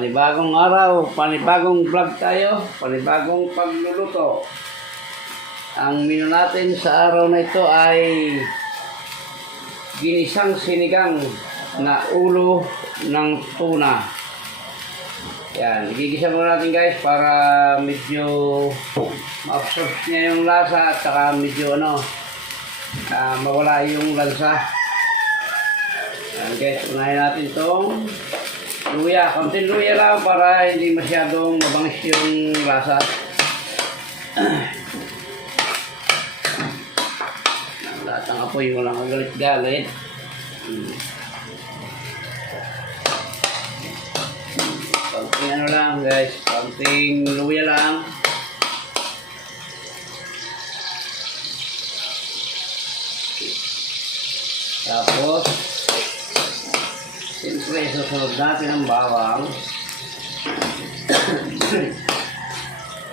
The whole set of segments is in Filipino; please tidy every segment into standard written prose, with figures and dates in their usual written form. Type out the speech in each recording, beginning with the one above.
Panibagong araw, panibagong vlog tayo, panibagong pagluluto. Ang menu natin sa araw na ito ay ginisang sinigang na ulo ng tuna. Yan, igigisa muna natin guys para medyo ma-absorb niya yung lasa at saka medyo mawala yung lansa. Yan guys, unahin natin itong luya. Konting luya lang para hindi masyadong mabangis yung lasa. Lahat ng apoy mo lang galit-galit. Konting lang guys, konting luya lang. Tapos siyempre, susunod natin ang bawang.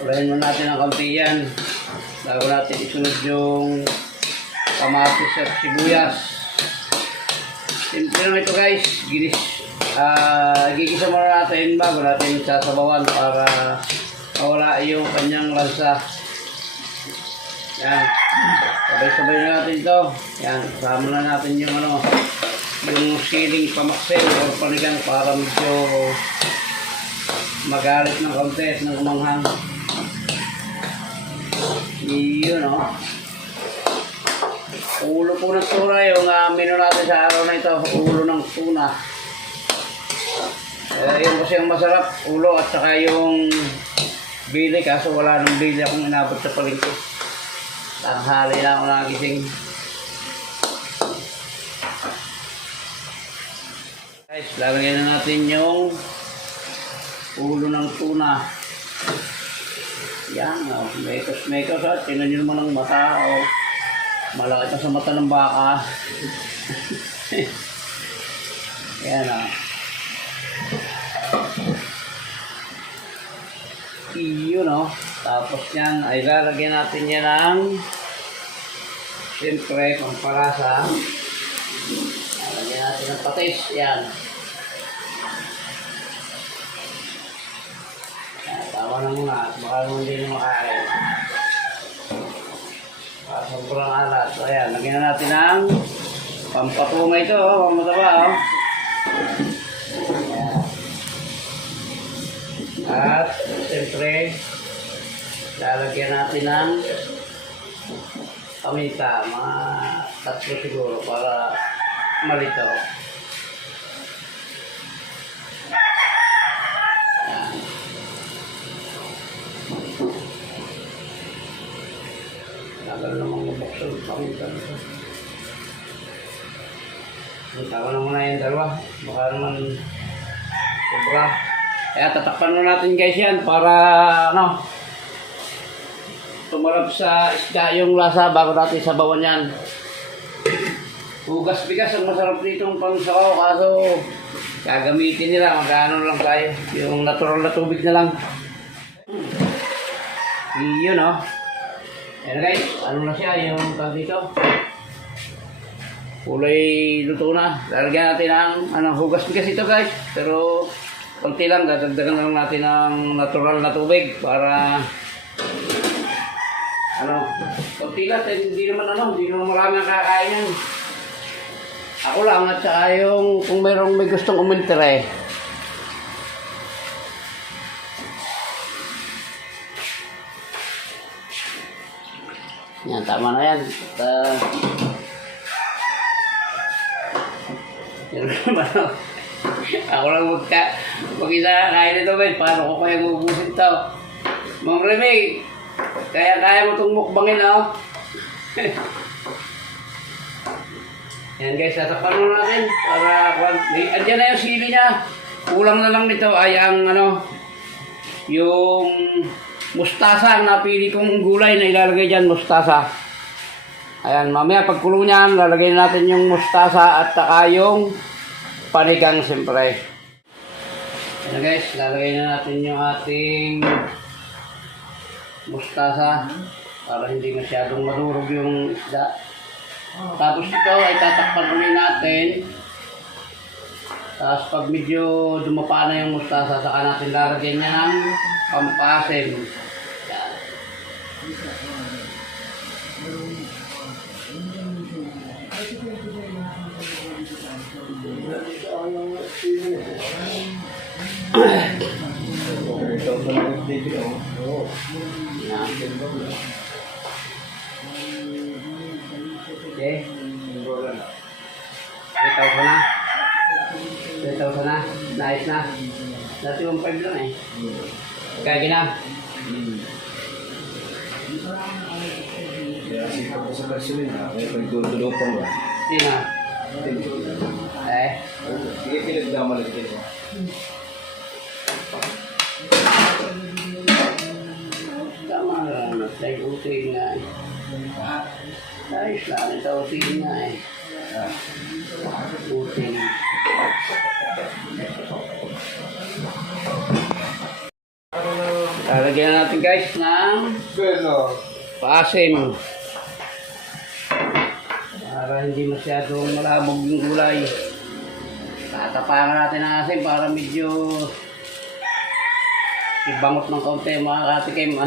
Ulayin mo natin ang konti yan. Bago natin isunod yung kamatis at sibuyas. Siyempre naman ito guys. Gigisa muna natin bago natin sasabawan para mawala yung kanyang lansa. Yan. Sabay-sabay na natin ito. Yan. Kasama na natin yung yung siling pamaksil o panigang para medyo magalit ng konti ng umanghang. Yun ulo po ng tuna yung menu natin sa araw na ito. Ulo ng tuna. Yun kasi yung masarap, ulo at saka yung bili, kaso wala nang bili akong inabot sa palengke. Tanghali na ako nagising. Guys, lalagyan na natin yung ulo ng tuna. Yan, mekos-mekos ha. Tingnan nyo naman ang mata. Malaki pa sa mata ng baka. Yan Iyon Tapos yan, ay lalagyan natin yan ng siyempre, pampalasa. Lalagyan natin ng patis. Yan. Tawa na muna. Baka naman hindi na makain. Sobrang alat. So, ayan. Lagyan na natin ng pampatunga ito. Pamataba. Ayan. At, siyempre, lalagyan natin ng paminta. Mga 3 siguro para malito. Tagal namang mabuksan paminta nito. Tagal na muna yung dalawa. Baka naman sobra. Kaya tatakpan mo natin guys yan para tumarap sa isda yung lasa bago natin sabawan yan. Hugas bigas ang masarap ditong pangsabaw, kaso gagamitin nila, magkano lang tayo. Yung natural na tubig na lang. Iyon Ayan guys, ano na siya yung tag dito. Kulay luto na. Lalagyan natin ng hugas bigas ito guys. Pero konti lang, dadagdagan lang natin ng natural na tubig para konti lang, hindi naman marami ang kakain yan. Ako lang at saka yung kung may gustong umintere. Yan, tama na yan. Ako lang mag-isa kain ito, Ben. Paano ko kaya mabubusin ito? Mang Remy, kaya mo itong mukbangin, Yan guys, tatakpan mo natin para andyan na yung sili niya. Kulang na lang nito ay ang yung mustasa. Ang napili kong gulay na ilalagay dyan, mustasa. Ayan, mamaya pagkulo niyan, lalagay natin yung mustasa at saka yung panigang siyempre. Ayan guys, lalagay na natin yung ating mustasa para hindi masyadong madurog yung isda. Tapos ito ay tatakpan ulit natin Tapos pag medyo dumapa na yung mustasa, saka natin lalagyan niya ng pampasim. Yan. Okay. 3,000 na. 3,000 na. Nice na. Dati 1,500 lang eh. Kaya gina. Kaya sipa ko sa gasolina, kaya pagdudulupang ba? Hindi na. Eh. Sige, pinagdamalag din ba? Tama lang. Nag-utin nga eh. Nice lang. Nag-utin nga eh. Utin. Lalagyan natin guys ng paasim. Para hindi masyadong malabog yung gulay. Tatapangan natin ang asim para medyo ibangot ng kaunti mga katikim.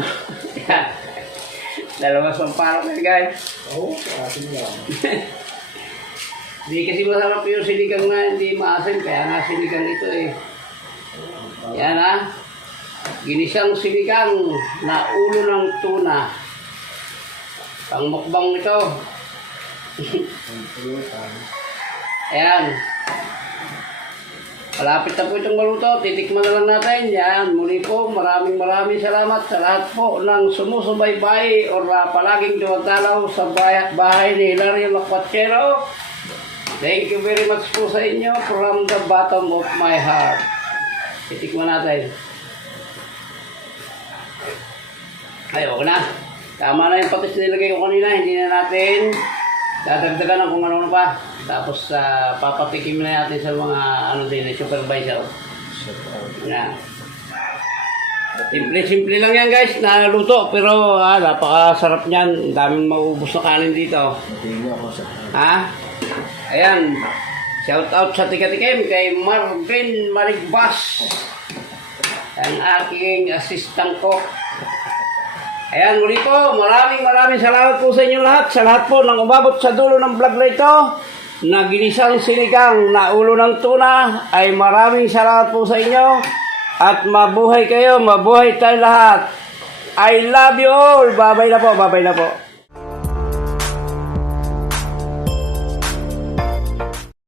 Yan. Lalabas ang parang kayo guys. Oo, asin lang. Hindi kasi masarap yung sinigang na hindi maasim. Kaya nga sinigang ito eh. Yan ha. Ginisang sinigang na ulo ng tuna. Pangmukbang ito. Ayan. Malapit na po itong maluto. Titikman na lang natin. Yan. Muli po, maraming salamat sa lahat po ng sumusubaybay o palaging dumatalaw sa bahay ni Hilario Lacuachero. Thank you very much po sa inyo from the bottom of my heart. Titikman natin. Ay, okay na. Tama na yung patis na nilagay ko kanina. Hindi na natin dadagdagan ng kung ano pa. Tapos papatikim na natin sa mga supervisor. Na. Simple lang yan guys na luto. Pero napakasarap niyan. Ang daming mauubos na kanin dito. Ha? Ayan. Shout out sa Tika-Tikim kay Marvin Marigbas. Ang aking assistant cook. Ayan, muli po, maraming salamat po sa inyo lahat. Sa lahat po nang umabot sa dulo ng vlog na ito, na ginisang sinigang na ulo ng tuna, ay maraming salamat po sa inyo. At mabuhay kayo, mabuhay tayo lahat. I love you all. Babay na po, babay na po.